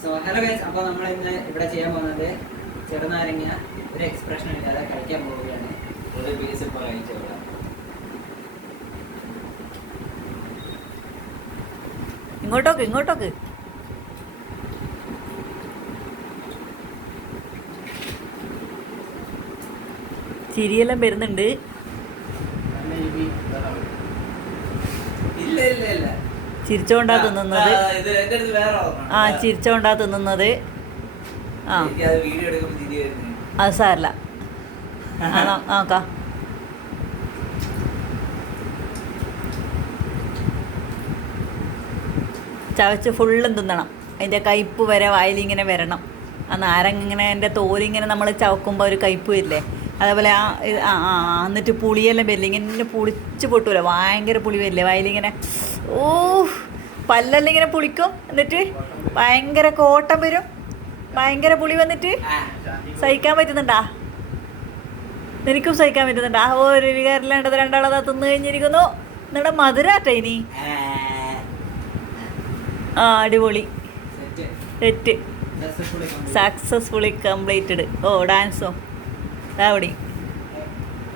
So hello guys അപ്പോൾ നമ്മൾ ഇന്ന് ഇവിടെ ചെയ്യാൻ പോകുന്നത് ചെറുനാരങ്ങ ഒരു എക്സ്പ്രഷൻ ഇല്ലാതെ കഴിക്കാൻ പോവുകയാണ്. ഒരു പീസ് ഇപ്പോൾ കഴിച്ചോളാം ഇങ്ങോട്ടോക്ക് ഇങ്ങോട്ടോക്ക്. ചിരിയെല്ലാം വരുന്നുണ്ട്. ഇല്ല ഇല്ല ഇല്ല. ചിരിച്ചോണ്ടാ തിന്നുന്നത്. ആ, ചിരിച്ചോണ്ടാ തിന്നുന്നത്. ആ. അത് സാരല്ല. നോക്കാം. ചവച്ച് ഫുള്ളും തിന്നണം. അതിന്റെ കയ്പ്പ് വരെ വായിലിങ്ങനെ വരണം. ആ നാരങ്ങ ഇങ്ങനെ തോലിങ്ങനെ നമ്മൾ ചവക്കുമ്പോൾ ഒരു കയ്പ്പ് വരില്ലേ? അതേപോലെ ആ ആ ആ എന്നിട്ട് പുളിയെല്ലാം വരില്ല. ഇങ്ങനെ പുളിച്ച് പൊട്ടൂല. ഭയങ്കര പുളി വരില്ലേ. വായിലിങ്ങനെ ഓ പല്ലെല്ലാം ഇങ്ങനെ പുളിക്കും. എന്നിട്ട് ഭയങ്കര കോട്ടം വരും. ഭയങ്കര പുളി വന്നിട്ട് സഹിക്കാൻ പറ്റുന്നുണ്ടാ? എനിക്കും സഹിക്കാൻ പറ്റുന്നുണ്ട്? ആ ഒരു വികാരമില്ലാണ്ടത് രണ്ടാളതാ തിന്നു കഴിഞ്ഞിരിക്കുന്നു. നിങ്ങളുടെ മധുരാട്ട ഇനി? ആ അടിപൊളി. സെറ്റ്. സക്സസ്ഫുള്ളി കംപ്ലീറ്റഡ് ഓ ഡാൻസും. അവിടെ